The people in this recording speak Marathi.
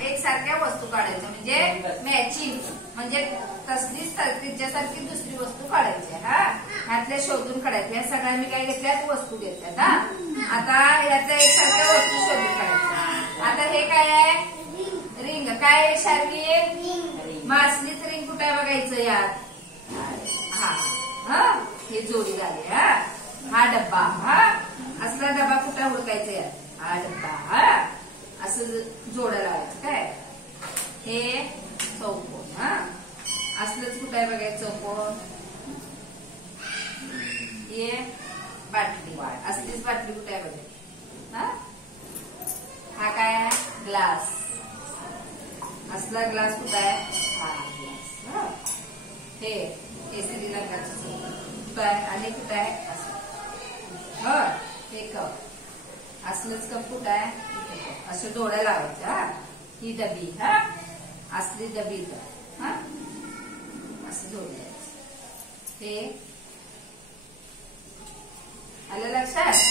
एकसारख्या वस्तू काढायच्या म्हणजे मॅचिंग, म्हणजे तसलीच तिच्यासारखी दुसरी वस्तू काढायची. हा, ह्यातल्या शोधून काढायच्या. ह्या सगळ्या मी काय घेतल्यात वस्तू घेतल्यात. हा, आता यातल्या एकसारख्या वस्तू शोधून काढायच्या. आता हे काय आहे? रिंग. काय आहे शार्की? मासलीच रिंग कुठे आहे बघायचं यात. हा हा, हे जोडी झाली. हा डब्बा. हा, असला डब्बा कुठे हुडकायचा यात. हा डब्बा. हा, असं जोडं लावायचं. काय हे चौकोन. हा, असलंच कुठं आहे बघायचं चौकोन. हे बाटली. असलीच बाटली कुठे आहे बघायचं. हा काय आहे? ग्लास. असला ग्लास कुठं आहे? हा ग्लास. हे केसरी रंगाचं कुठं आहे आणि कुठं आहे? असं. हे कप. असलंच कप कुठं आहे? असं डोळ्या लावायचं. हा, ही डबी. हा, असली डबी. हा, असं जोडायचं. हे आलं लक्षात.